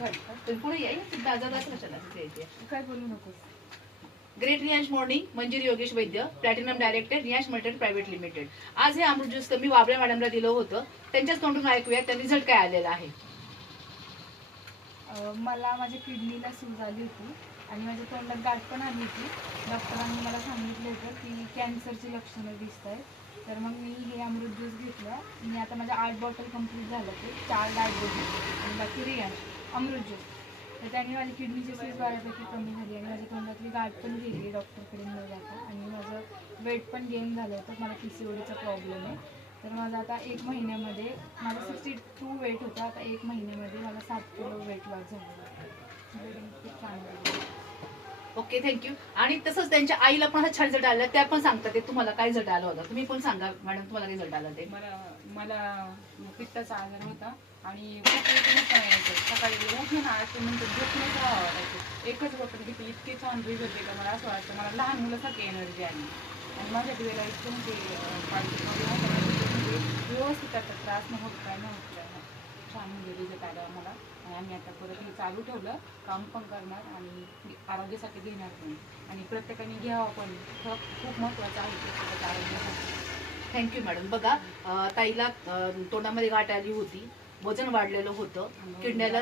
पण पुढे यायचं दादा कशाला काय बोलू नको. ग्रेट रियांश मॉर्निंग, मंजिरी योगेश वैद्य, platinum director, Riyansh multi private limited. आज हे अमृत ज्यूस मी वाबळे मॅडमला दिलं होतं, त्यांच्याच तोंडून ऐकूया त्या रिझल्ट काय आलेला आहे. मला माझ्या किडनीला सूज आली होती आणि माझ्या तोंडात गाठ पण आली होती. डॉक्टरांनी मला सांगितलं होतं की कॅन्सरची लक्षणं दिसत आहेत. तर मग मी हे अमृत ज्यूस घेतलं. मी आता माझ्या 8 बॉटल कंप्लीट झालं, ते 4 डायबेटिक आणि बाकी रियांश अमृत ज्यूस. तर त्याने माझी किडनीची सूज बऱ्यापैकी कमी झाली आणि माझी तोंडातली गाठ पण गेली डॉक्टरकडे न जाता. आणि माझं वेट पण गेन झालं होतं. मला PCODचा प्रॉब्लेम आहे. तर माझं आता 1 महिन्यामध्ये माझं 62 वेट होतं, आता 1 महिन्यामध्ये मला 7 किलो वेट लॉस झालं. खूप छान. Okay, thank you. आणि तसंच त्यांच्या आईला पण हा छान रिझल्ट आला, त्या पण सांगतात ते तुम्हाला काय रिझल्ट आला होता. तुम्ही पण सांगा मॅडम, तुम्हाला काय रिझल्ट आला ते. मला पित्ताचा आजार होता आणि सकाळी उठून नंतर झोपण्याचं व्हावं वाटायचं. एकच बॉटल घेतली, इतकी छान रिझल्ट आहे का मला असं वाटतं मला लहान मुलासारखी एनर्जी आली. आणि माझ्या वेळेला इतकं म्हणजे व्यवस्थित आता त्रास नव्हतं, काय नव्हतं, छान म्हणजे रिझल्ट आला मला. आणि आम्ही आता परत हे चालू ठेवलं, काम पण करणार आणि आरोग्यासाठी घेणार पण. आणि प्रत्येकाने घ्यावं पण, खूप महत्त्वाचं आहे प्रत्येकाच्या आरोग्यासाठी. Thank you madam. बघा ताईला तोंडामध्ये गाठ आली होती, वजन वाढलेलं होतं, किडनीला